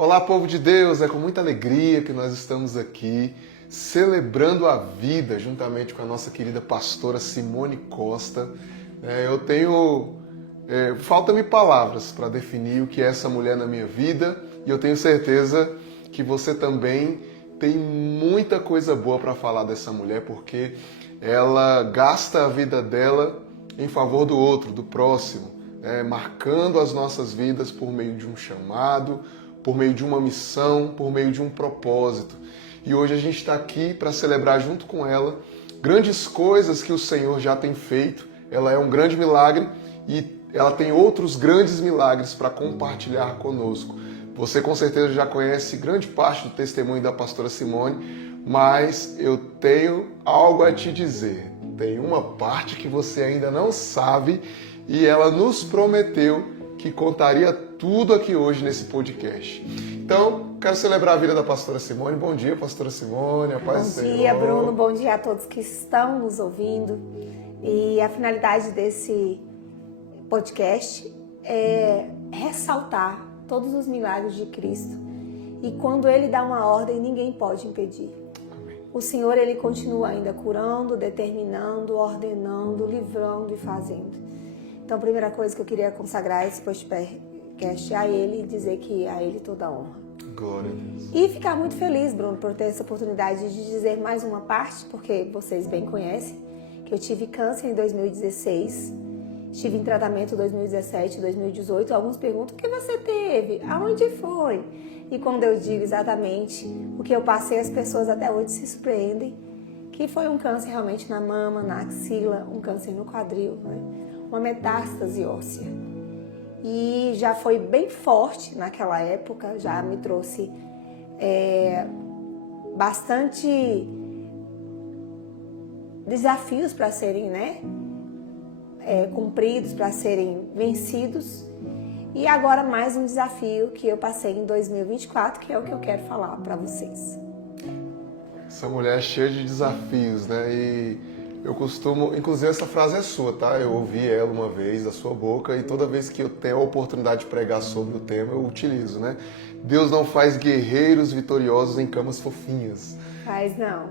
Olá, povo de Deus! É com muita alegria que nós estamos aqui celebrando a vida juntamente com a nossa querida pastora Simone Costa. Falta-me palavras para definir o que é essa mulher na minha vida e eu tenho certeza que você também tem muita coisa boa para falar dessa mulher, porque ela gasta a vida dela em favor do outro, do próximo, marcando as nossas vidas por meio de um chamado, por meio de uma missão, por meio de um propósito. E hoje a gente está aqui para celebrar junto com ela grandes coisas que o Senhor já tem feito. Ela é um grande milagre e ela tem outros grandes milagres para compartilhar conosco. Você com certeza já conhece grande parte do testemunho da pastora Simone, mas eu tenho algo a te dizer. Tem uma parte que você ainda não sabe e ela nos prometeu que contaria tudo aqui hoje nesse podcast. Então, quero celebrar a vida da pastora Simone. Bom dia, pastora Simone, a paz do Senhor. Bom dia, Bruno. Bom dia a todos que estão nos ouvindo. E a finalidade desse podcast é ressaltar todos os milagres de Cristo. E quando Ele dá uma ordem, ninguém pode impedir. Amém. O Senhor, Ele continua ainda curando, determinando, ordenando, livrando e fazendo. Então, a primeira coisa que eu queria consagrar esse podcast a Ele e dizer que a Ele toda a honra. Glória a Deus. E ficar muito feliz, Bruno, por ter essa oportunidade de dizer mais uma parte, porque vocês bem conhecem, que eu tive câncer em 2016, estive em tratamento em 2017, 2018. Alguns perguntam, o que você teve? Aonde foi? E quando eu digo exatamente o que eu passei, as pessoas até hoje se surpreendem, que foi um câncer realmente na mama, na axila, um câncer no quadril, né? Uma metástase óssea. E já foi bem forte naquela época, já me trouxe bastante desafios para serem cumpridos, para serem vencidos. E agora mais um desafio que eu passei em 2024, que é o que eu quero falar para vocês. Essa mulher é cheia de desafios, né? E eu costumo, inclusive essa frase é sua, tá? Eu ouvi ela uma vez da sua boca e toda vez que eu tenho a oportunidade de pregar sobre o tema, eu utilizo, né? Deus não faz guerreiros vitoriosos em camas fofinhas. Mas não.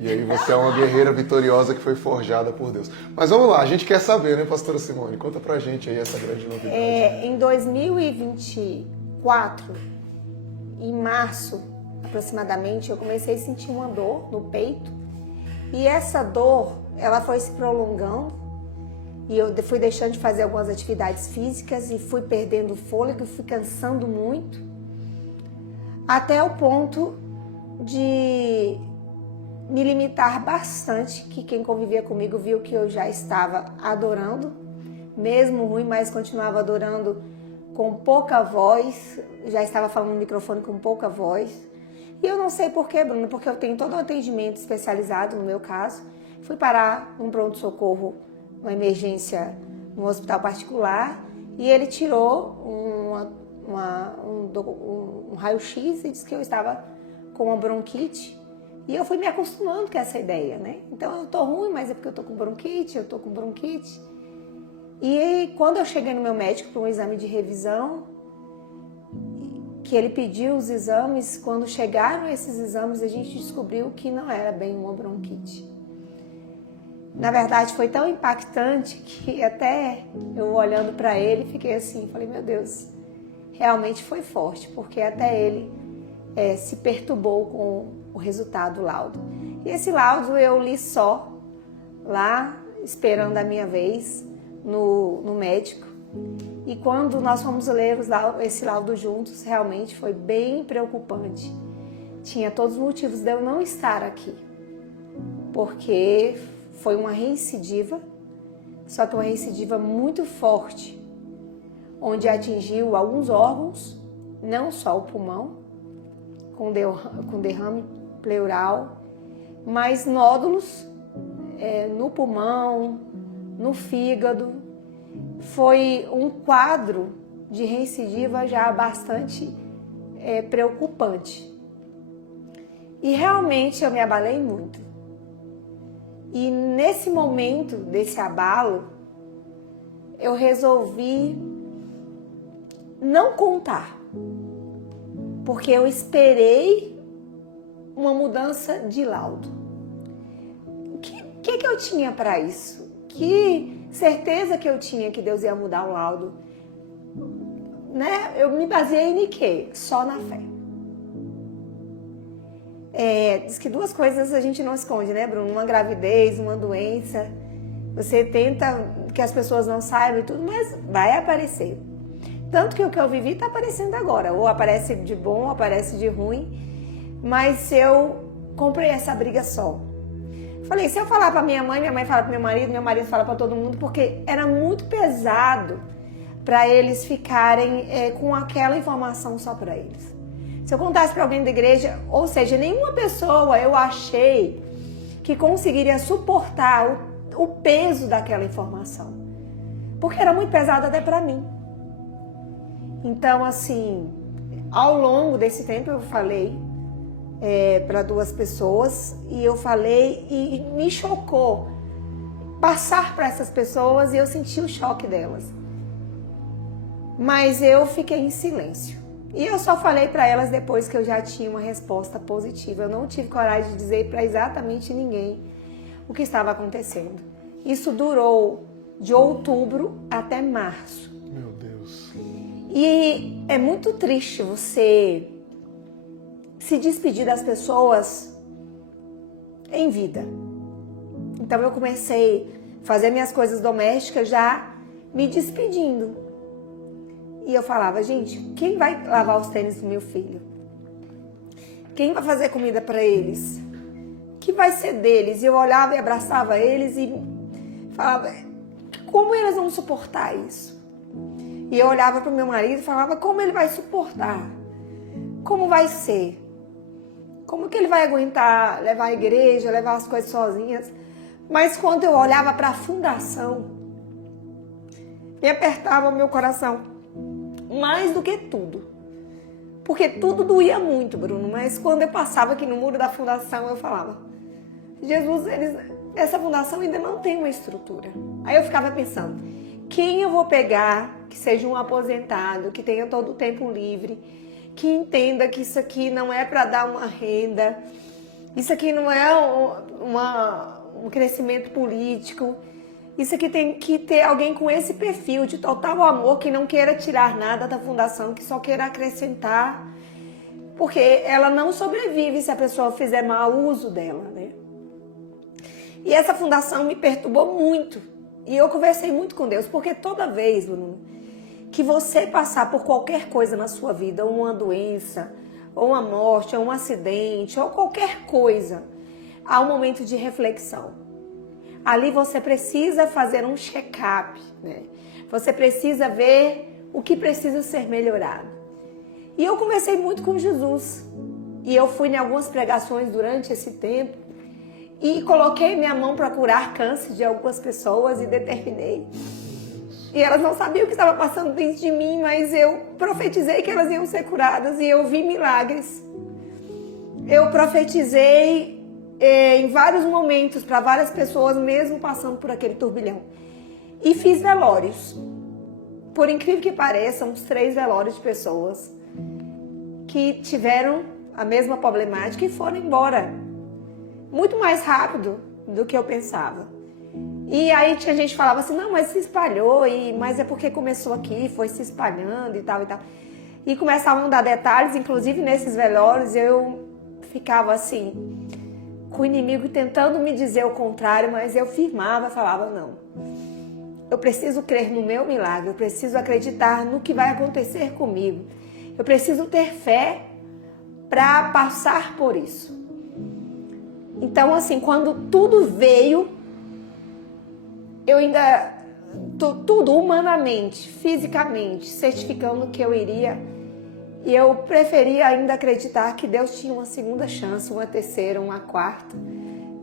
E aí você é uma guerreira vitoriosa que foi forjada por Deus. Mas vamos lá, a gente quer saber, né, pastora Simone? Conta pra gente aí essa grande novidade. Em 2024, em março aproximadamente, eu comecei a sentir uma dor no peito. E essa dor, ela foi se prolongando e eu fui deixando de fazer algumas atividades físicas e fui perdendo o fôlego, fui cansando muito, até o ponto de me limitar bastante, que quem convivia comigo viu que eu já estava adorando, mesmo ruim, mas continuava adorando com pouca voz, já estava falando no microfone com pouca voz. E eu não sei porquê, Bruno, porque eu tenho todo um atendimento especializado no meu caso. Fui parar num pronto-socorro, uma emergência, num hospital particular, e ele tirou um raio-x e disse que eu estava com uma bronquite. E eu fui me acostumando com essa ideia, né? Então eu tô ruim, mas é porque eu tô com bronquite, E quando eu cheguei no meu médico para um exame de revisão, que ele pediu os exames, quando chegaram esses exames, a gente descobriu que não era bem uma bronquite. Na verdade, foi tão impactante que até eu olhando para ele, fiquei assim, falei, meu Deus, realmente foi forte, porque até ele se perturbou com o resultado do laudo. E esse laudo eu li só lá, esperando a minha vez no médico. E quando nós fomos ler esse laudo juntos, realmente foi bem preocupante. Tinha todos os motivos de eu não estar aqui, porque foi uma recidiva, só que uma recidiva muito forte, onde atingiu alguns órgãos, não só o pulmão, com derrame pleural, mas nódulos no pulmão, no fígado. Foi um quadro de recidiva já bastante preocupante. E realmente eu me abalei muito. E nesse momento desse abalo, eu resolvi não contar. porque eu esperei uma mudança de laudo. O que eu tinha para isso? Que certeza que eu tinha que Deus ia mudar o laudo? Né? Eu me baseei em quê? Só na fé. Diz que duas coisas a gente não esconde, né, Bruno? Uma gravidez, uma doença. Você tenta que as pessoas não saibam e tudo, mas vai aparecer. Tanto que o que eu vivi está aparecendo agora. Ou aparece de bom, ou aparece de ruim. Mas eu comprei essa briga só. Falei, se eu falar para minha mãe fala para meu marido fala para todo mundo, porque era muito pesado para eles ficarem com aquela informação só para eles. Se eu contasse para alguém da igreja, ou seja, nenhuma pessoa eu achei que conseguiria suportar o peso daquela informação. Porque era muito pesado até para mim. Então, assim, ao longo desse tempo eu falei para duas pessoas e eu falei e me chocou passar para essas pessoas e eu senti o choque delas. Mas eu fiquei em silêncio. E eu só falei para elas depois que eu já tinha uma resposta positiva. Eu não tive coragem de dizer para exatamente ninguém o que estava acontecendo. Isso durou de outubro até março. Meu Deus. E é muito triste você se despedir das pessoas em vida. Então eu comecei a fazer minhas coisas domésticas já me despedindo. E eu falava, gente, quem vai lavar os tênis do meu filho? Quem vai fazer comida para eles? O que vai ser deles? E eu olhava e abraçava eles e falava, como eles vão suportar isso? E eu olhava para o meu marido e falava, como ele vai suportar? Como vai ser? Como que ele vai aguentar levar a igreja, levar as coisas sozinhas? Mas quando eu olhava para a fundação, me apertava o meu coração. Mais do que tudo. Porque tudo doía muito, Bruno. Mas quando eu passava aqui no muro da fundação, eu falava, Jesus, essa fundação ainda não tem uma estrutura. Aí eu ficava pensando, quem eu vou pegar que seja um aposentado, que tenha todo o tempo livre, que entenda que isso aqui não é para dar uma renda, isso aqui não é um crescimento político, isso aqui tem que ter alguém com esse perfil de total amor, que não queira tirar nada da fundação, que só queira acrescentar, porque ela não sobrevive se a pessoa fizer mau uso dela, né? E essa fundação me perturbou muito, e eu conversei muito com Deus, porque toda vez, Bruno, que você passar por qualquer coisa na sua vida, ou uma doença, ou uma morte, ou um acidente, ou qualquer coisa, há um momento de reflexão. Ali você precisa fazer um check-up, né? Você precisa ver o que precisa ser melhorado. E eu conversei muito com Jesus. E eu fui em algumas pregações durante esse tempo e coloquei minha mão para curar câncer de algumas pessoas e determinei. E elas não sabiam o que estava passando dentro de mim, mas eu profetizei que elas iam ser curadas e eu vi milagres. Eu profetizei em vários momentos para várias pessoas, mesmo passando por aquele turbilhão. E fiz velórios. Por incrível que pareça, uns 3 velórios de pessoas que tiveram a mesma problemática e foram embora. Muito mais rápido do que eu pensava. E aí tinha gente que falava assim, não, mas se espalhou, mas é porque começou aqui, foi se espalhando e tal e tal. E começavam a dar detalhes, inclusive nesses velórios eu ficava assim, com o inimigo tentando me dizer o contrário, mas eu firmava, falava, não. Eu preciso crer no meu milagre, eu preciso acreditar no que vai acontecer comigo. Eu preciso ter fé para passar por isso. Então, assim, quando tudo veio, eu ainda, tudo humanamente, fisicamente, certificando que eu iria, e eu preferia ainda acreditar que Deus tinha uma segunda chance, uma terceira, uma quarta.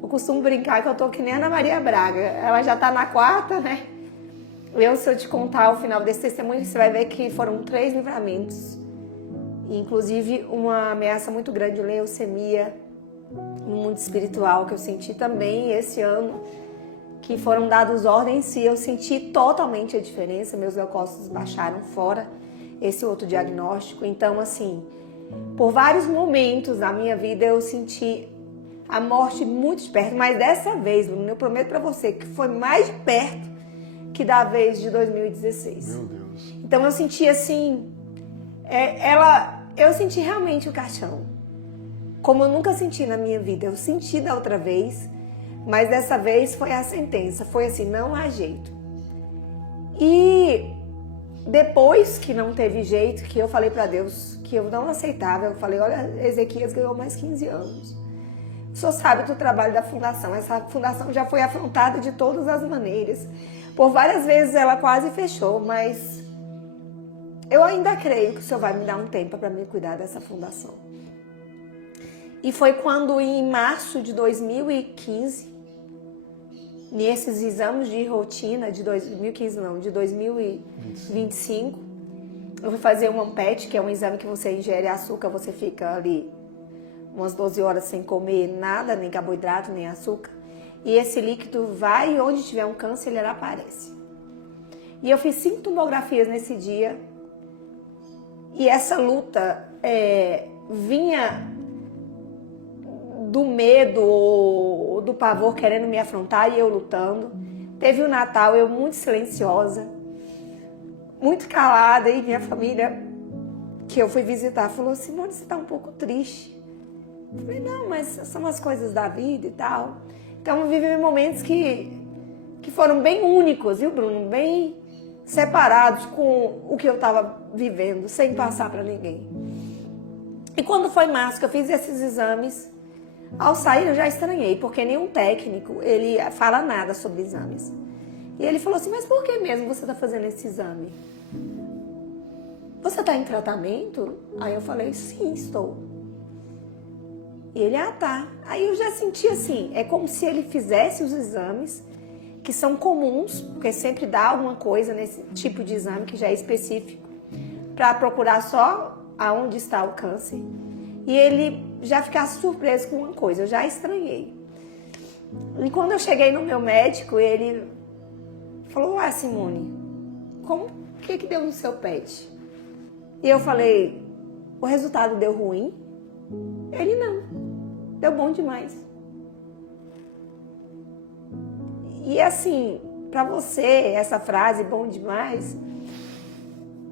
Eu costumo brincar que eu tô que nem a Ana Maria Braga, ela já tá na quarta, né? Se eu te contar o final desse testemunho, você vai ver que foram 3 livramentos. Inclusive uma ameaça muito grande, leucemia, no mundo espiritual, que eu senti também esse ano, que foram dadas ordens e eu senti totalmente a diferença, meus leucócitos baixaram fora esse outro diagnóstico. Então, assim, Por vários momentos da minha vida eu senti a morte muito de perto, mas dessa vez, Bruno, eu prometo pra você que foi mais de perto que da vez de 2016. Meu Deus. Então eu senti assim, eu senti realmente o caixão, como eu nunca senti na minha vida. Eu senti da outra vez, mas dessa vez foi a sentença, foi assim, não há jeito. E depois que não teve jeito, que eu falei pra Deus que eu não aceitava, eu falei, olha, Ezequias ganhou mais 15 anos. O senhor sabe do trabalho da fundação, essa fundação já foi afrontada de todas as maneiras. Por várias vezes ela quase fechou, mas eu ainda creio que o senhor vai me dar um tempo para me cuidar dessa fundação. E foi quando em março de 2015, nesses exames de rotina de 2015 não, de 2025, eu fui fazer um AMPET, que é um exame que você ingere açúcar, você fica ali umas 12 horas sem comer nada, nem carboidrato, nem açúcar. E esse líquido vai e onde tiver um câncer, ele aparece. E eu fiz 5 tomografias nesse dia. E essa luta vinha do medo ou do pavor querendo me afrontar e eu lutando. Teve o Natal, eu muito silenciosa, muito calada, e minha família, que eu fui visitar, falou assim, Simone, você tá um pouco triste. Eu falei, não, mas são as coisas da vida e tal. Então eu vivi momentos que foram bem únicos, viu, Bruno? Bem separados com o que eu estava vivendo, sem passar para ninguém. E quando foi março que eu fiz esses exames, ao sair eu já estranhei, porque nenhum técnico, ele fala nada sobre exames. E ele falou assim, mas por que mesmo você está fazendo esse exame? Você está em tratamento? Aí eu falei, sim, estou. E ele, tá. Aí eu já senti assim, é como se ele fizesse os exames que são comuns, porque sempre dá alguma coisa nesse tipo de exame que já é específico, para procurar só aonde está o câncer. E ele já ficasse surpreso com uma coisa, eu já estranhei. E quando eu cheguei no meu médico, ele falou, Simone, o que deu no seu PET? E eu falei, o resultado deu ruim? Ele não, deu bom demais. E assim, pra você, essa frase, bom demais,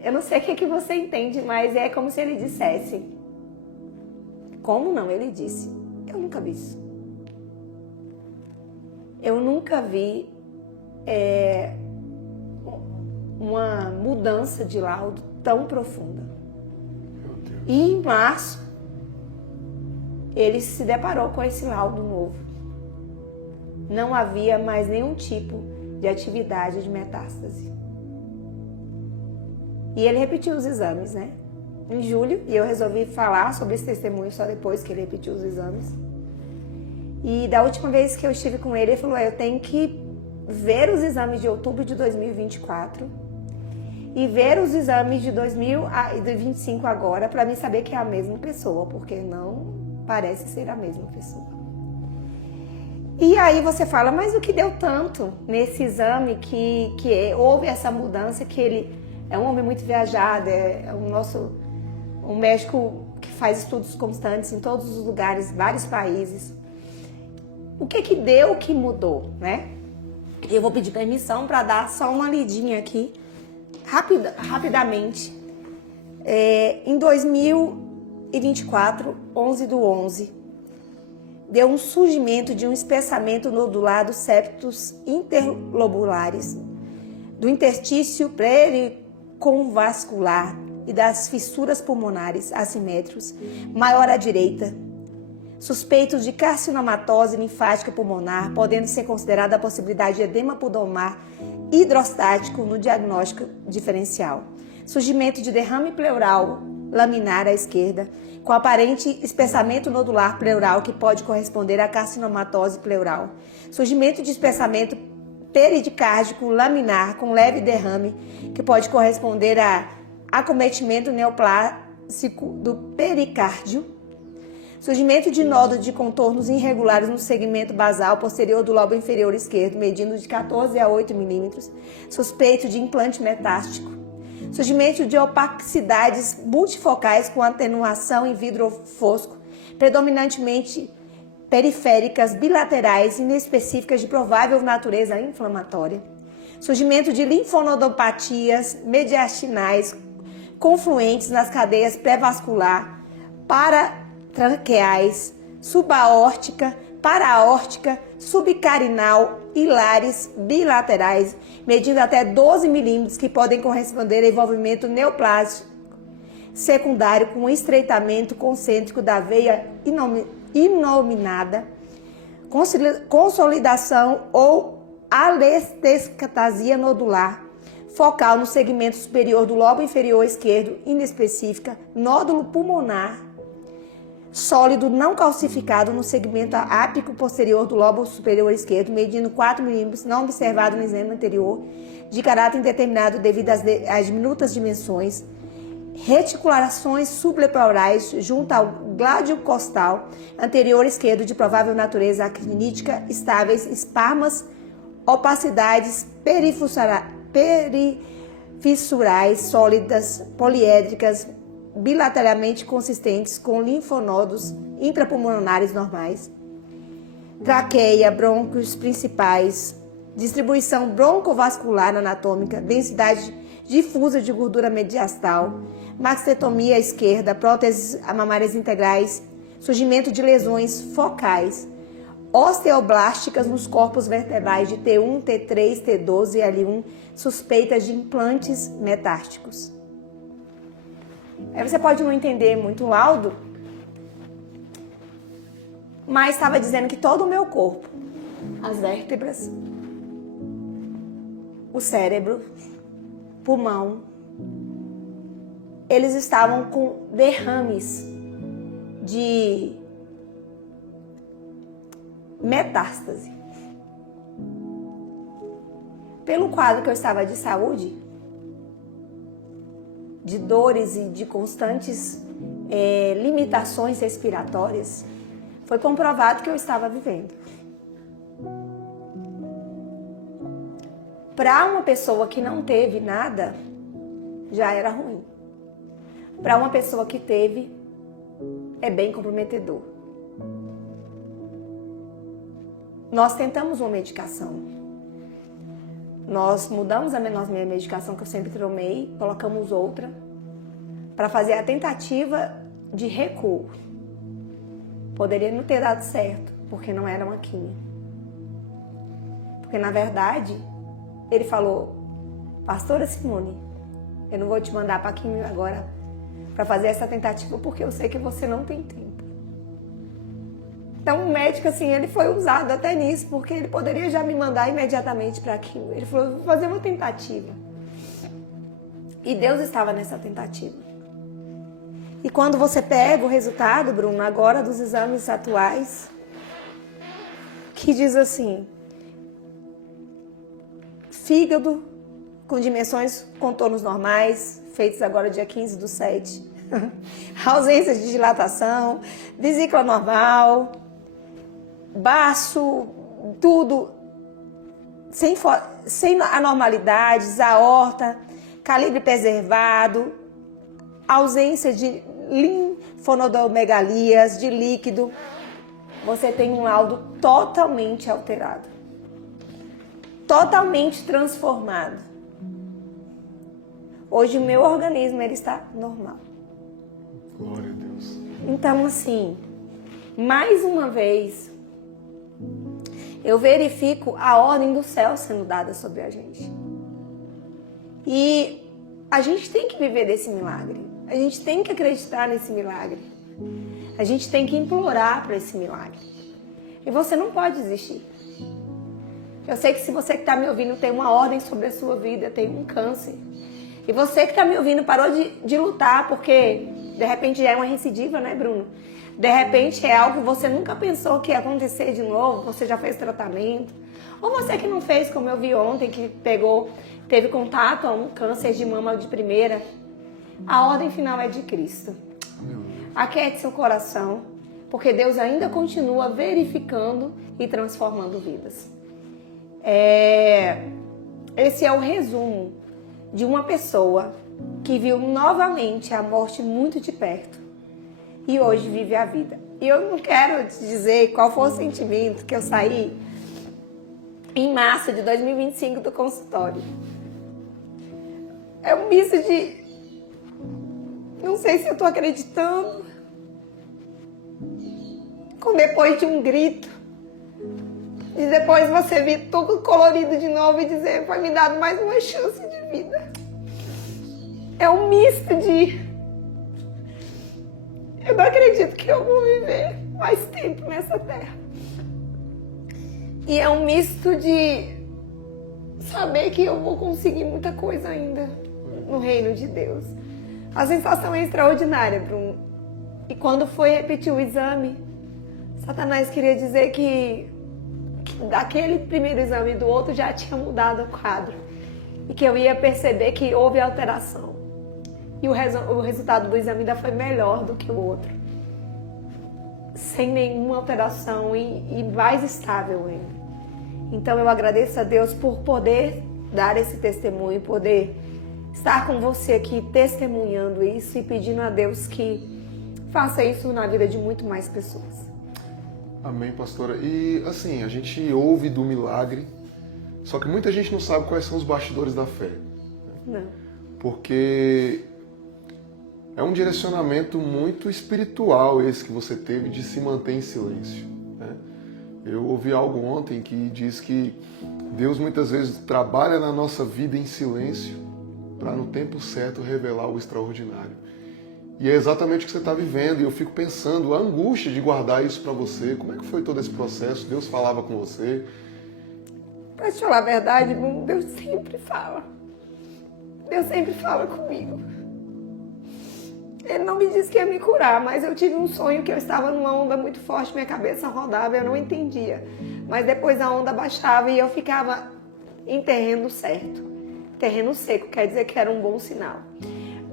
eu não sei o que você entende, mas é como se ele dissesse. Como não? Ele disse, eu nunca vi isso. Eu nunca vi uma mudança de laudo tão profunda. E em março, ele se deparou com esse laudo novo. Não havia mais nenhum tipo de atividade de metástase. E ele repetiu os exames, né? Em julho, e eu resolvi falar sobre esse testemunho só depois que ele repetiu os exames. E da última vez que eu estive com ele, ele falou, eu tenho que ver os exames de outubro de 2024 e ver os exames de 2025 agora, para mim saber que é a mesma pessoa, porque não parece ser a mesma pessoa. E aí você fala, mas o que deu tanto nesse exame que houve essa mudança, que ele é um homem muito viajado, é um médico que faz estudos constantes em todos os lugares, vários países. O que deu que mudou, né? Eu vou pedir permissão para dar só uma lidinha aqui, rapidamente. Em 2024, 11/11, deu um surgimento de um espessamento nodular dos septos interlobulares, do interstício periconvascular e das fissuras pulmonares assimétricos, maior à direita. Suspeitos de carcinomatose linfática pulmonar, podendo ser considerada a possibilidade de edema pulmonar hidrostático no diagnóstico diferencial. Surgimento de derrame pleural laminar à esquerda, com aparente espessamento nodular pleural que pode corresponder à carcinomatose pleural. Surgimento de espessamento peridicárdico laminar com leve derrame que pode corresponder a acometimento neoplásico do pericárdio. Surgimento de nódulo de contornos irregulares no segmento basal posterior do lobo inferior esquerdo, medindo de 14 a 8 milímetros. Suspeito de implante metástico. Surgimento de opacidades multifocais com atenuação em vidro fosco, predominantemente periféricas, bilaterais, inespecíficas de provável natureza inflamatória. Surgimento de linfonodopatias mediastinais confluentes nas cadeias pré-vascular, paratranqueais, subaórtica, paraórtica, subcarinal, hilares, bilaterais, medindo até 12 milímetros, que podem corresponder a envolvimento neoplásico secundário com estreitamento concêntrico da veia inominada, consolidação ou alestectasia nodular, focal no segmento superior do lobo inferior esquerdo, inespecífica, nódulo pulmonar, sólido não calcificado no segmento ápico posterior do lobo superior esquerdo, medindo 4 milímetros, não observado no exame anterior, de caráter indeterminado devido às diminutas dimensões, reticulações subpleurais junto ao gládio costal anterior esquerdo de provável natureza actinítica, estáveis, esparmas, opacidades perifissurais sólidas, poliédricas, bilateralmente consistentes com linfonodos intrapulmonares normais. Traqueia, brônquios principais, distribuição broncovascular anatômica, densidade difusa de gordura mediastal, mastectomia esquerda, próteses mamárias integrais, surgimento de lesões focais, osteoblásticas nos corpos vertebrais de T1, T3, T12 e L1, suspeitas de implantes metásticos. Aí você pode não entender muito o laudo, mas estava dizendo que todo o meu corpo, as vértebras, o cérebro, pulmão, eles estavam com derrames de metástase. Pelo quadro que eu estava de saúde, de dores e de constantes limitações respiratórias, foi comprovado que eu estava vivendo. Para uma pessoa que não teve nada, já era ruim. Para uma pessoa que teve, é bem comprometedor. Nós tentamos uma medicação. Nós mudamos a minha medicação que eu sempre tomei, colocamos outra, para fazer a tentativa de recuo. Poderia não ter dado certo, porque não era uma quimio. Porque, na verdade, ele falou: Pastora Simone, eu não vou te mandar para quimio agora para fazer essa tentativa, porque eu sei que você não tem tempo. Então, o médico, assim, ele foi usado até nisso, porque ele poderia já me mandar imediatamente para quimio. Ele falou: vou fazer uma tentativa. E Deus estava nessa tentativa. E quando você pega o resultado, Bruno, agora dos exames atuais, que diz assim: fígado com dimensões, contornos normais, feitos agora dia 15/7. Ausência de dilatação, vesícula normal, baço, tudo sem anormalidades, aorta, calibre preservado, ausência de linfonodomegalias, de líquido. Você tem um laudo totalmente alterado, totalmente transformado. Hoje o meu organismo ele está normal. Glória a Deus. Então, assim, mais uma vez, eu verifico a ordem do céu sendo dada sobre a gente. E a gente tem que viver desse milagre. A gente tem que acreditar nesse milagre. A gente tem que implorar para esse milagre. E você não pode desistir. Eu sei que se você que está me ouvindo tem uma ordem sobre a sua vida, tem um câncer. E você que está me ouvindo parou de lutar porque de repente já é uma recidiva, né, Bruno? De repente é algo que você nunca pensou que ia acontecer de novo, você já fez tratamento. Ou você que não fez, como eu vi ontem, que teve contato a um câncer de mama de primeira. A ordem final é de Cristo. Aquiete seu coração, porque Deus ainda continua verificando e transformando vidas. Esse é o resumo de uma pessoa que viu novamente a morte muito de perto e hoje vive a vida. E eu não quero te dizer qual foi o sentimento que eu saí em março de 2025 do consultório. É um misto de... não sei se eu tô acreditando. Com depois de um grito. E depois você vir tudo colorido de novo e dizer, foi me dado mais uma chance de vida. É um misto de... eu não acredito que eu vou viver mais tempo nessa terra. E é um misto de saber que eu vou conseguir muita coisa ainda no reino de Deus. A sensação é extraordinária, Bruno. E quando foi repetir o exame, Satanás queria dizer que daquele primeiro exame e do outro já tinha mudado o quadro. E que eu ia perceber que houve alteração. E o resultado do exame ainda foi melhor do que o outro. Sem nenhuma alteração e mais estável ainda. Então eu agradeço a Deus por poder dar esse testemunho, poder estar com você aqui testemunhando isso e pedindo a Deus que faça isso na vida de muito mais pessoas. Amém, pastora. E assim, a gente ouve do milagre, só que muita gente não sabe quais são os bastidores da fé. Não. Porque é um direcionamento muito espiritual esse que você teve de se manter em silêncio, né? Eu ouvi algo ontem que diz que Deus muitas vezes trabalha na nossa vida em silêncio para no tempo certo revelar o extraordinário. E é exatamente o que você está vivendo, e eu fico pensando, a angústia de guardar isso para você, como é que foi todo esse processo? Deus falava com você? Para te falar a verdade, Deus sempre fala. Deus sempre fala comigo. Ele não me disse que ia me curar, mas eu tive um sonho que eu estava numa onda muito forte, minha cabeça rodava, eu não entendia. Mas depois a onda baixava e eu ficava em terreno certo. Terreno seco, quer dizer que era um bom sinal.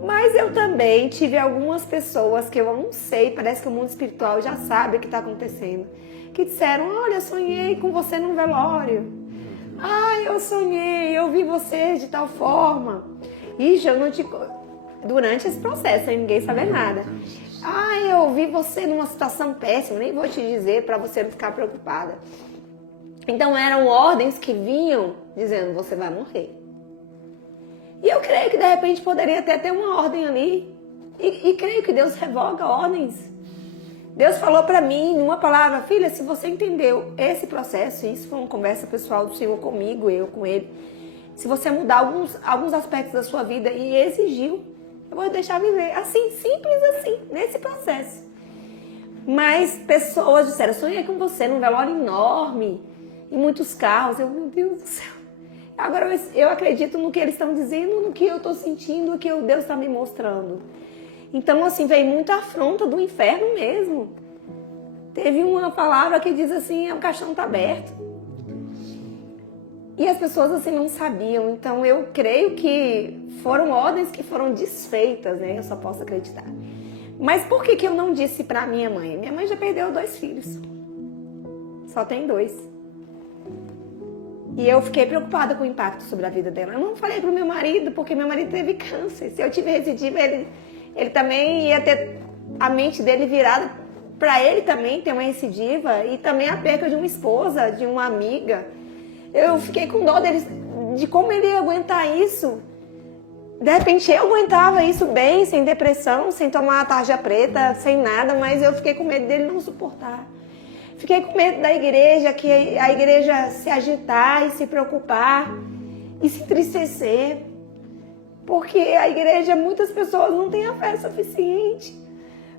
Mas eu também tive algumas pessoas que eu não sei, parece que o mundo espiritual já sabe o que está acontecendo, que disseram, olha, sonhei com você num velório. Eu sonhei, eu vi você de tal forma. Ixi, eu não te... Durante esse processo, sem ninguém saber nada. Eu vi você numa situação péssima, nem vou te dizer para você não ficar preocupada. Então eram ordens que vinham dizendo, você vai morrer. E eu creio que de repente poderia ter uma ordem ali. E creio que Deus revoga ordens. Deus falou para mim numa palavra, filha, se você entendeu esse processo, isso foi uma conversa pessoal do Senhor comigo, eu com ele. Se você mudar alguns aspectos da sua vida e exigiu, eu vou deixar viver. Assim, simples assim, nesse processo. Mas pessoas disseram, sonhei com você num velório enorme, em muitos carros. Meu Deus do céu. Agora eu acredito no que eles estão dizendo, no que eu estou sentindo, no que Deus está me mostrando. Então, assim, veio muita afronta do inferno mesmo. Teve uma palavra que diz assim, o caixão está aberto. E as pessoas assim não sabiam. Então, eu creio que foram ordens que foram desfeitas, né? Eu só posso acreditar. Mas por que eu não disse para minha mãe? Minha mãe já perdeu 2 filhos. Só tem 2. E eu fiquei preocupada com o impacto sobre a vida dela. Eu não falei pro meu marido, porque meu marido teve câncer. Se eu tivesse recidiva, ele também ia ter a mente dele virada para ele também ter uma recidiva. E também a perca de uma esposa, de uma amiga. Eu fiquei com dó dele, de como ele ia aguentar isso. De repente eu aguentava isso bem, sem depressão, sem tomar a tarja preta, sem nada. Mas eu fiquei com medo dele não suportar. Fiquei com medo da igreja, que a igreja se agitar e se preocupar e se entristecer. Porque a igreja, muitas pessoas não têm a fé suficiente.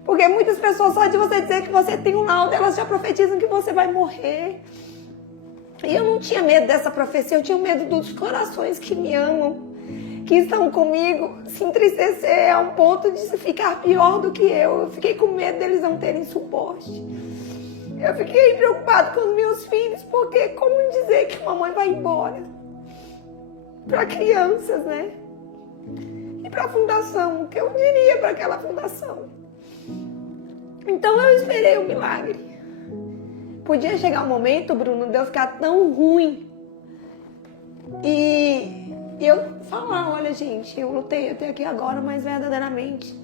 Porque muitas pessoas, só de você dizer que você tem um laudo, elas já profetizam que você vai morrer. E eu não tinha medo dessa profecia, eu tinha medo dos corações que me amam, que estão comigo, se entristecer a um ponto de ficar pior do que eu. Eu fiquei com medo deles não terem suporte. Eu fiquei preocupada com os meus filhos, porque como dizer que uma mãe vai embora? Para crianças, né? E para a fundação, o que eu diria para aquela fundação? Então eu esperei o milagre. Podia chegar um momento, Bruno, de eu ficar tão ruim e E eu falar, olha gente, eu lutei até aqui agora, mas verdadeiramente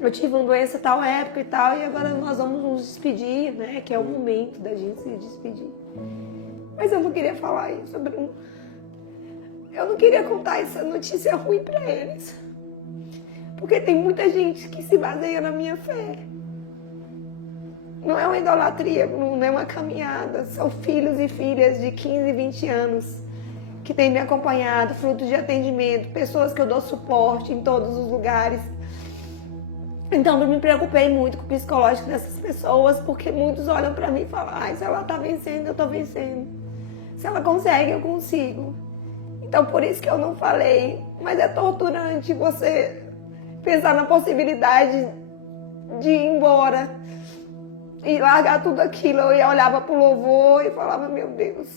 eu tive uma doença tal época e tal, e agora nós vamos nos despedir, né? Que é o momento da gente se despedir. Mas eu não queria falar isso, Bruno. Eu não queria contar essa notícia ruim pra eles. Porque tem muita gente que se baseia na minha fé. Não é uma idolatria, não é uma caminhada. São filhos e filhas de 15, 20 anos que têm me acompanhado, fruto de atendimento, pessoas que eu dou suporte em todos os lugares. Então eu me preocupei muito com o psicológico dessas pessoas, porque muitos olham pra mim e falam, ai, se ela tá vencendo, eu tô vencendo. Se ela consegue, eu consigo. Então por isso que eu não falei. Mas é torturante você pensar na possibilidade de ir embora e largar tudo aquilo. Eu olhava pro louvor e falava, meu Deus,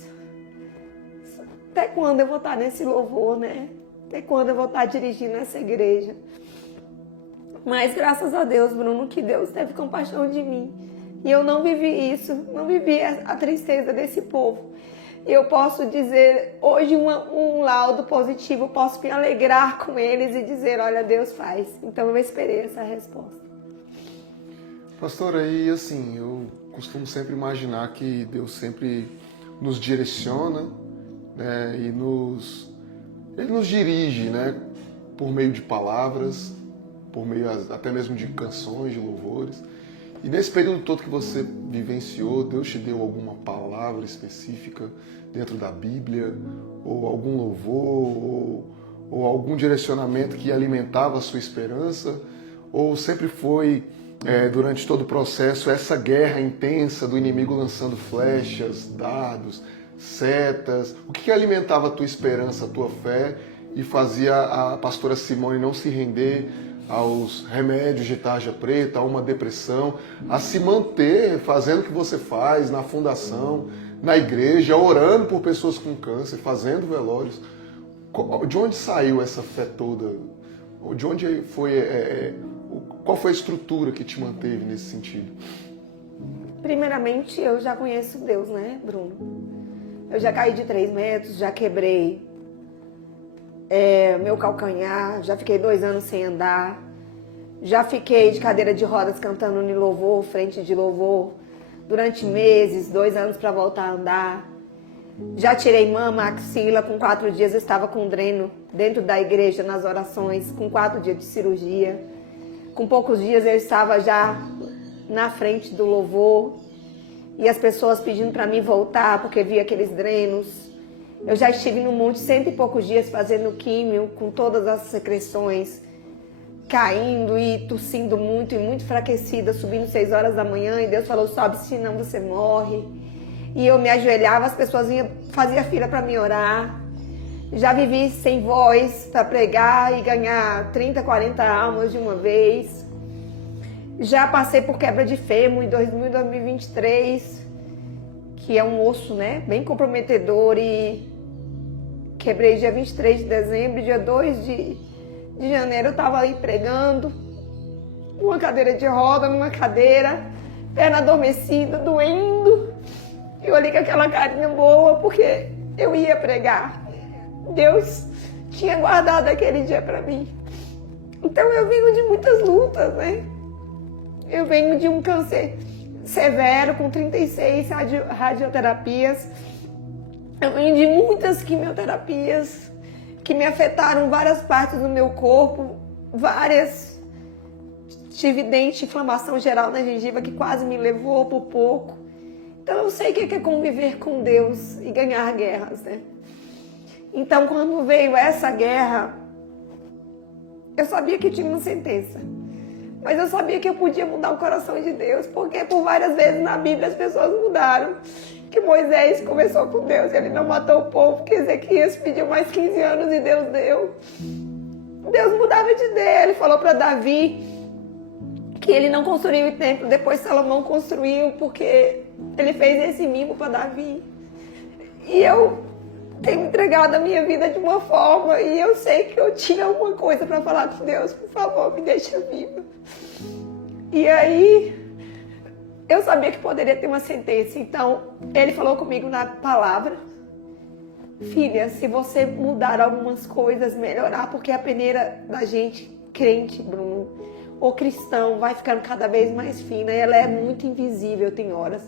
até quando eu vou estar nesse louvor, né? Até quando eu vou estar dirigindo essa igreja? Mas graças a Deus, Bruno, que Deus teve compaixão de mim. E eu não vivi isso, não vivi a tristeza desse povo. E eu posso dizer hoje um laudo positivo, posso me alegrar com eles e dizer, olha, Deus faz. Então eu esperei essa resposta. Pastora, e assim, eu costumo sempre imaginar que Deus sempre nos direciona, né, e Ele nos dirige, né, por meio de palavras, por meio até mesmo de canções, de louvores. E nesse período todo que você vivenciou, Deus te deu alguma palavra específica dentro da Bíblia, ou algum louvor, ou algum direcionamento que alimentava a sua esperança? Ou sempre foi, durante todo o processo, essa guerra intensa do inimigo lançando flechas, dardos, setas? O que alimentava a tua esperança, a tua fé e fazia a pastora Simone não se render aos remédios de tarja preta, a uma depressão, a se manter fazendo o que você faz na fundação, na igreja, orando por pessoas com câncer, fazendo velórios? De onde saiu essa fé toda? De onde foi, qual foi a estrutura que te manteve nesse sentido? Primeiramente, eu já conheço Deus, né, Bruno? Eu já caí de 3 metros, já quebrei meu calcanhar, já fiquei 2 anos sem andar, já fiquei de cadeira de rodas cantando no louvor, frente de louvor, durante meses, 2 anos para voltar a andar. Já tirei mama, axila, com 4 dias eu estava com dreno dentro da igreja, nas orações, com 4 dias de cirurgia. Com poucos dias eu estava já na frente do louvor e as pessoas pedindo para mim voltar porque via aqueles drenos. Eu já estive no monte 100 e poucos dias fazendo químio, com todas as secreções, caindo e tossindo muito e muito enfraquecida, subindo 6 horas da manhã, e Deus falou, sobe, senão você morre. E eu me ajoelhava, as pessoas faziam fila para me orar. Já vivi sem voz para pregar e ganhar 30, 40 almas de uma vez. Já passei por quebra de fêmur em 2023, que é um osso, né, bem comprometedor, e quebrei dia 23 de dezembro, dia 2 de janeiro eu estava aí pregando, numa cadeira de roda, numa cadeira, perna adormecida, doendo. E eu olhei com aquela carinha boa, porque eu ia pregar. Deus tinha guardado aquele dia para mim. Então eu venho de muitas lutas, né? Eu venho de um câncer severo, com 36 radioterapias. Eu venho de muitas quimioterapias que me afetaram várias partes do meu corpo, várias. Tive dente, inflamação geral na gengiva que quase me levou por pouco. Então eu sei o que é conviver com Deus e ganhar guerras, né? Então quando veio essa guerra, eu sabia que tinha uma sentença. Mas eu sabia que eu podia mudar o coração de Deus, porque por várias vezes na Bíblia as pessoas mudaram. Que Moisés conversou com Deus e ele não matou o povo, que Ezequias pediu mais 15 anos e Deus deu. Deus mudava de ideia. Ele falou para Davi que ele não construiu o templo, depois Salomão construiu, porque ele fez esse mimo para Davi. E eu tenho entregado a minha vida de uma forma, e eu sei que eu tinha alguma coisa para falar com Deus. Por favor, me deixa viva. E aí eu sabia que poderia ter uma sentença, então ele falou comigo na palavra filha, se você mudar algumas coisas, melhorar, porque a peneira da gente, crente, Bruno, ou cristão, vai ficando cada vez mais fina, e ela é muito invisível, tem horas.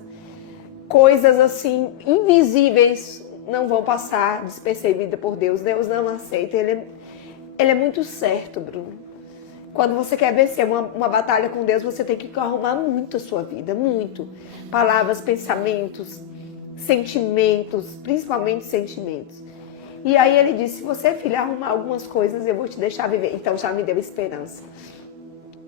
Coisas assim, invisíveis, não vão passar despercebidas por Deus. Deus não aceita, ele é muito certo, Bruno. Quando você quer vencer uma batalha com Deus, você tem que arrumar muito a sua vida, muito. Palavras, pensamentos, sentimentos, principalmente sentimentos. E aí ele disse, se você, filha, arrumar algumas coisas, eu vou te deixar viver. Então já me deu esperança.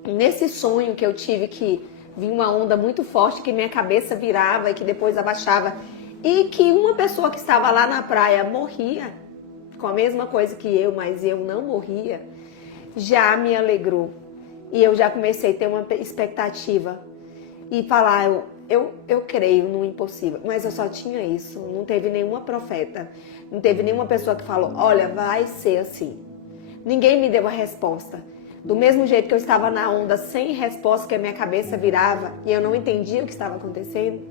Nesse sonho que eu tive, que vinha uma onda muito forte, que minha cabeça virava e que depois abaixava, e que uma pessoa que estava lá na praia morria, com a mesma coisa que eu, mas eu não morria, já me alegrou. E eu já comecei a ter uma expectativa e falar, eu creio no impossível, mas eu só tinha isso, não teve nenhuma profeta, não teve nenhuma pessoa que falou, olha, vai ser assim. Ninguém me deu a resposta. Do mesmo jeito que eu estava na onda sem resposta, que a minha cabeça virava e eu não entendia o que estava acontecendo,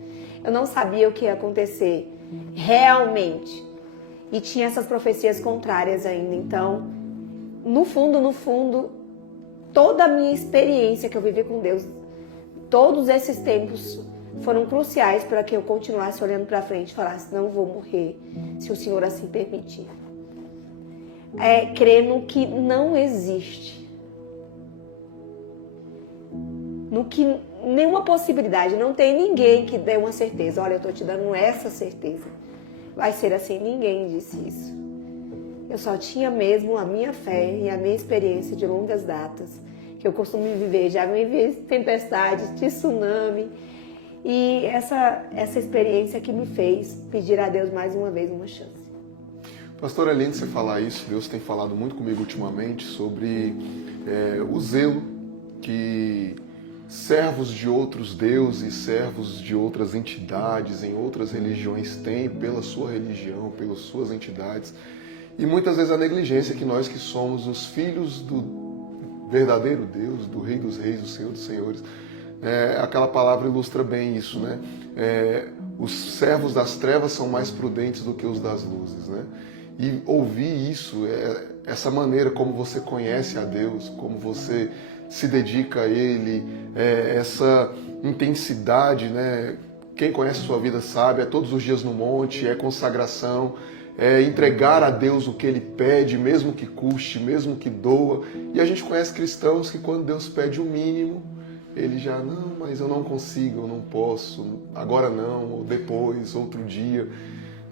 eu não sabia o que ia acontecer realmente. E tinha essas profecias contrárias ainda. Então, no fundo, toda a minha experiência que eu vivi com Deus, todos esses tempos foram cruciais para que eu continuasse olhando para frente e falasse, não vou morrer se o Senhor assim permitir. Crer no que não existe. No que nenhuma possibilidade, não tem ninguém que dê uma certeza. Olha, eu estou te dando essa certeza. Vai ser assim, ninguém disse isso. Eu só tinha mesmo a minha fé e a minha experiência de longas datas, que eu costumo viver. Já vivi tempestades, tsunami, e essa experiência que me fez pedir a Deus mais uma vez uma chance. Pastor, além de você falar isso, Deus tem falado muito comigo ultimamente sobre o zelo que servos de outros deuses, servos de outras entidades, em outras religiões têm pela sua religião, pelas suas entidades. E muitas vezes a negligência que nós que somos os filhos do verdadeiro Deus, do Rei dos Reis, do Senhor dos Senhores, aquela palavra ilustra bem isso, né? Os servos das trevas são mais prudentes do que os das luzes, né? E ouvir isso, essa maneira como você conhece a Deus, como você se dedica a Ele, essa intensidade, né? Quem conhece a sua vida sabe, é todos os dias no monte, é consagração, é entregar a Deus o que Ele pede, mesmo que custe, mesmo que doa. E a gente conhece cristãos que quando Deus pede o mínimo, ele já, não, mas eu não consigo, eu não posso, agora não, ou depois, outro dia,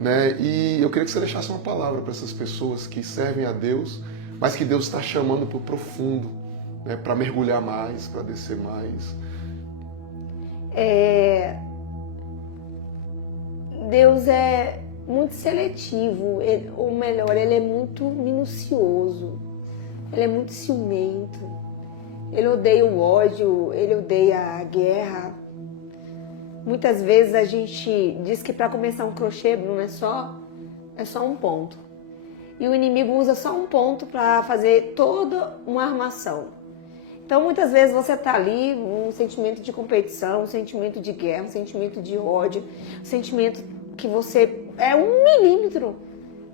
né? E eu queria que você deixasse uma palavra para essas pessoas que servem a Deus, mas que Deus está chamando para o profundo, né? Para mergulhar mais, para descer mais. Deus é muito seletivo, ou melhor, ele é muito minucioso, ele é muito ciumento, ele odeia o ódio, ele odeia a guerra. Muitas vezes a gente diz que para começar um crochê, Bruno, é só um ponto. E o inimigo usa só um ponto para fazer toda uma armação. Então muitas vezes você está ali, um sentimento de competição, um sentimento de guerra, um sentimento de ódio, um sentimento que você é 1 milímetro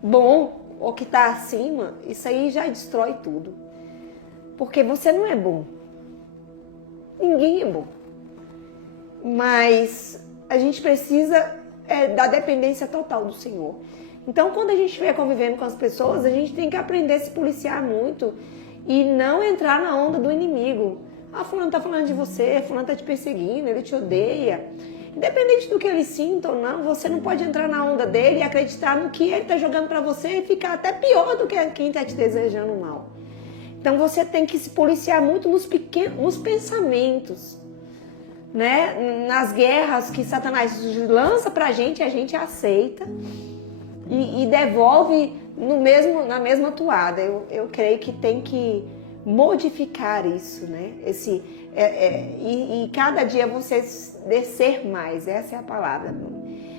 bom ou que está acima, isso aí já destrói tudo. Porque você não é bom. Ninguém é bom. Mas a gente precisa da dependência total do Senhor. Então, quando a gente estiver convivendo com as pessoas, a gente tem que aprender a se policiar muito e não entrar na onda do inimigo. Ah, fulano está falando de você, fulano está te perseguindo, ele te odeia. Independente do que ele sinta ou não, você não pode entrar na onda dele e acreditar no que ele está jogando para você e ficar até pior do que quem está te desejando mal. Então você tem que se policiar muito nos pensamentos, né? Nas guerras que Satanás lança pra gente, a gente aceita e devolve na mesma toada. Eu creio que tem que modificar isso, né? E cada dia você descer mais, essa é a palavra.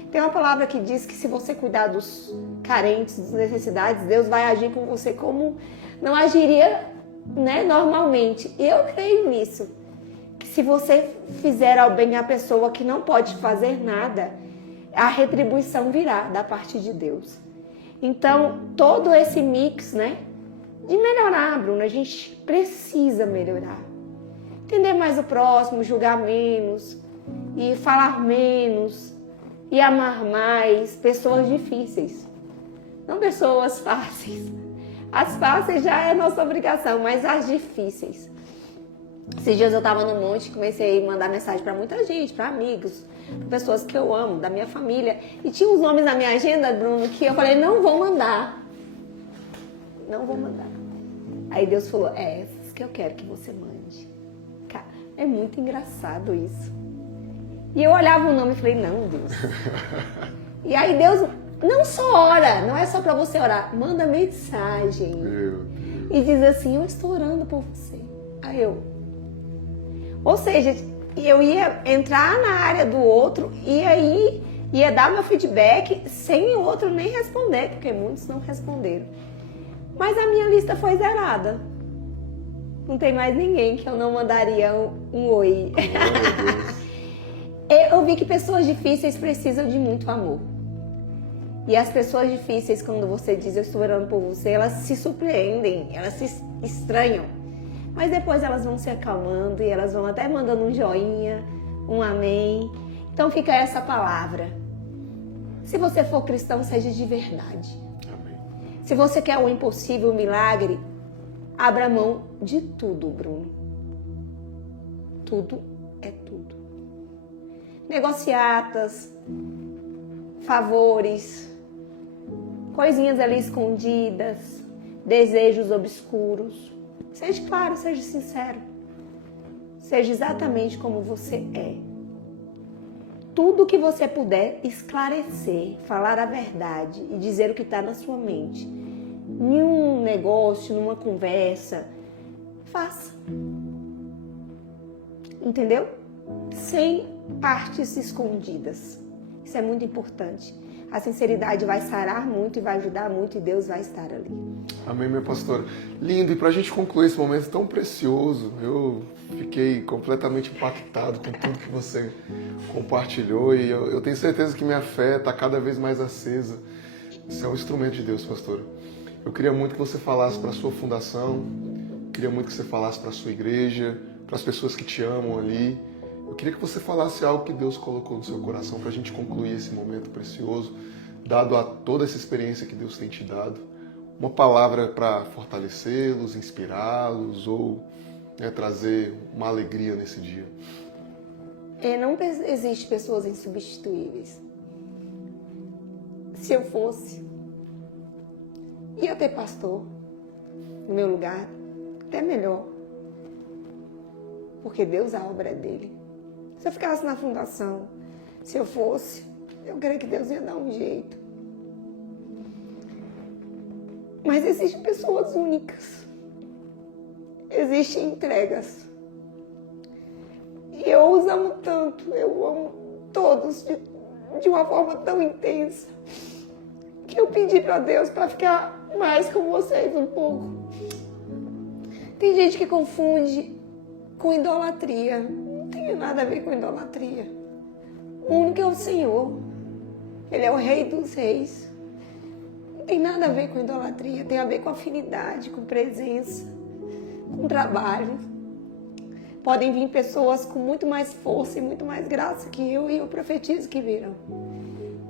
Tem uma palavra que diz que se você cuidar dos carentes, das necessidades, Deus vai agir com você como não agiria, né, normalmente. Eu creio nisso, que se você fizer ao bem à pessoa que não pode fazer nada, a retribuição virá da parte de Deus. Então, todo esse mix, né? De melhorar, Bruno, a gente precisa melhorar. Entender mais o próximo, julgar menos, e falar menos, e amar mais pessoas difíceis. Não pessoas fáceis. As fáceis já é a nossa obrigação, mas as difíceis. Esses dias eu estava no monte, comecei a mandar mensagem para muita gente, para amigos, para pessoas que eu amo, da minha família. E tinha uns nomes na minha agenda, Bruno, que eu falei, não vou mandar. Não vou mandar. Aí Deus falou, essas que eu quero que você mande. Cara, é muito engraçado isso. E eu olhava o nome e falei, não, Deus. E aí Deus não só ora, não é só para você orar, manda mensagem. E diz assim, eu estou orando por você. Aí ou seja, eu ia entrar na área do outro e aí ia dar meu feedback sem o outro nem responder, porque muitos não responderam. Mas a minha lista foi zerada. Não tem mais ninguém que eu não mandaria um oi. Eu vi que pessoas difíceis precisam de muito amor. E as pessoas difíceis, quando você diz eu estou orando por você, elas se surpreendem, elas se estranham. Mas depois elas vão se acalmando e elas vão até mandando um joinha, um amém. Então fica essa palavra. Se você for cristão, seja de verdade. Amém. Se você quer o impossível, o milagre, abra mão de tudo, Bruno. Tudo é tudo. Negociatas, favores, coisinhas ali escondidas, desejos obscuros. Seja claro, seja sincero. Seja exatamente como você é. Tudo que você puder esclarecer, falar a verdade e dizer o que está na sua mente. Em um negócio, numa conversa, faça. Entendeu? Sem partes escondidas. Isso é muito importante. A sinceridade vai sarar muito e vai ajudar muito e Deus vai estar ali. Amém, minha pastora. Lindo, e para a gente concluir esse momento tão precioso, eu fiquei completamente impactado com tudo que você compartilhou e eu tenho certeza que minha fé está cada vez mais acesa. Você é um instrumento de Deus, pastora. Eu queria muito que você falasse para a sua fundação, queria muito que você falasse para a sua igreja, para as pessoas que te amam ali. Eu queria que você falasse algo que Deus colocou no seu coração para a gente concluir esse momento precioso, dado a toda essa experiência que Deus tem te dado. Uma palavra para fortalecê-los, inspirá-los ou trazer uma alegria nesse dia. Não existe pessoas insubstituíveis. Se eu fosse, ia ter pastor no meu lugar, até melhor. Porque Deus, a obra é dele. Se eu ficasse na fundação, se eu fosse, eu creio que Deus ia dar um jeito. Mas existem pessoas únicas. Existem entregas. E eu os amo tanto, eu amo todos de uma forma tão intensa, que eu pedi para Deus para ficar mais com vocês um pouco. Tem gente que confunde com idolatria. Não tem nada a ver com idolatria. O único é o Senhor. Ele é o Rei dos Reis. Não tem nada a ver com idolatria. Tem a ver com afinidade, com presença, com trabalho. Podem vir pessoas com muito mais força e muito mais graça que eu, e eu profetizo que virão.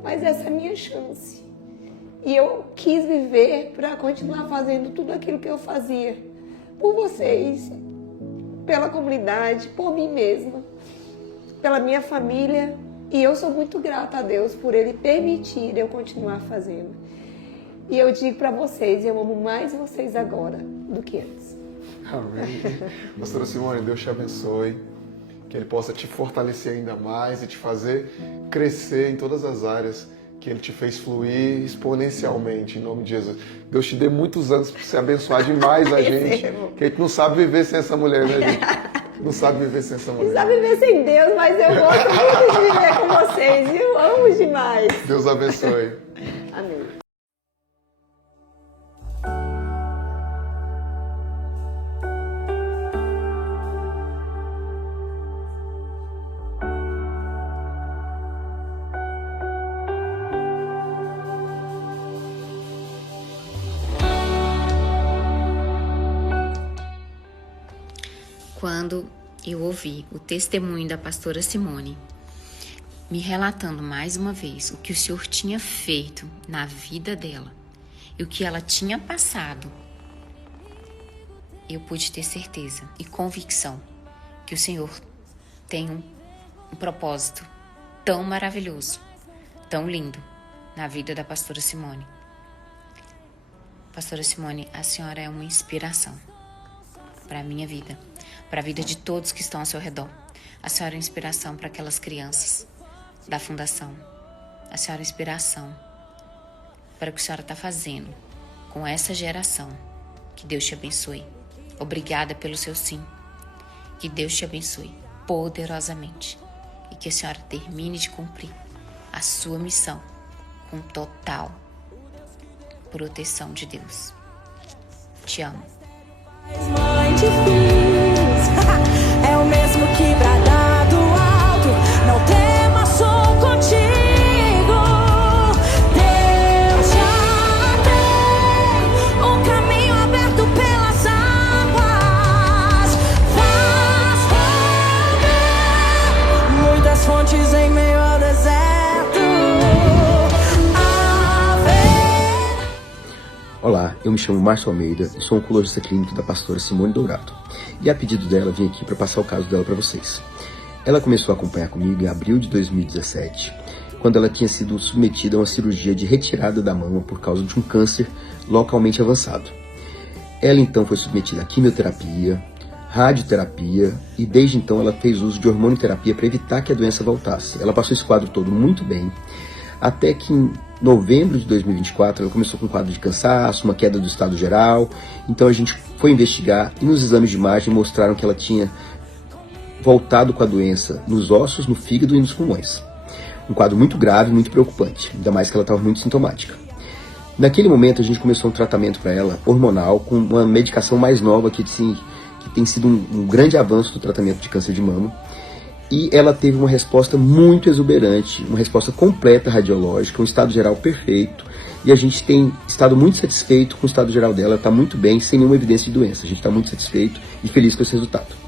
Mas essa é a minha chance. E eu quis viver para continuar fazendo tudo aquilo que eu fazia. Por vocês, pela comunidade, por mim mesma, pela minha família. E eu sou muito grata a Deus por Ele permitir eu continuar fazendo. E eu digo para vocês, eu amo mais vocês agora do que antes. Amém. Pastora Simone, Deus te abençoe. Que Ele possa te fortalecer ainda mais e te fazer crescer em todas as áreas que Ele te fez fluir exponencialmente, em nome de Jesus. Deus te dê muitos anos para você abençoar demais a gente. Que a gente não sabe viver sem essa mulher, né, gente? Não sabe viver sem essa mulher. Não sabe viver sem Deus, mas eu gosto muito de viver com vocês. Eu amo demais. Deus abençoe. Amém. quando eu ouvi o testemunho da pastora Simone, me relatando mais uma vez o que o Senhor tinha feito na vida dela e o que ela tinha passado, eu pude ter certeza e convicção que o Senhor tem um propósito tão maravilhoso, tão lindo na vida da pastora Simone. Pastora Simone, a senhora é uma inspiração para a minha vida, para a vida de todos que estão ao seu redor. A senhora é inspiração para aquelas crianças da fundação. A senhora é inspiração para o que a senhora está fazendo com essa geração. Que Deus te abençoe. Obrigada pelo seu sim. Que Deus te abençoe poderosamente e que a senhora termine de cumprir a sua missão com total proteção de Deus. Te amo. Mãe de filhos, é o mesmo que bradar do alto. Não temas, sou contigo. Deus já tem um caminho aberto pelas águas. Faz romper muitas fontes em meio ao deserto. Olá, eu me chamo Márcio Almeida e sou oncologista clínico da pastora Simone Dourado. E a pedido dela, vim aqui para passar o caso dela para vocês. Ela começou a acompanhar comigo em abril de 2017, quando ela tinha sido submetida a uma cirurgia de retirada da mama por causa de um câncer localmente avançado. Ela então foi submetida a quimioterapia, radioterapia e desde então ela fez uso de hormonioterapia para evitar que a doença voltasse. Ela passou esse quadro todo muito bem, até que em novembro de 2024 ela começou com um quadro de cansaço, uma queda do estado geral. Então a gente foi investigar e nos exames de imagem mostraram que ela tinha voltado com a doença nos ossos, no fígado e nos pulmões. Um quadro muito grave, muito preocupante, ainda mais que ela estava muito sintomática. Naquele momento a gente começou um tratamento para ela hormonal com uma medicação mais nova que tem sido um grande avanço do tratamento de câncer de mama. E ela teve uma resposta muito exuberante, uma resposta completa radiológica, um estado geral perfeito. E a gente tem estado muito satisfeito com o estado geral dela, está muito bem, sem nenhuma evidência de doença. A gente está muito satisfeito e feliz com esse resultado.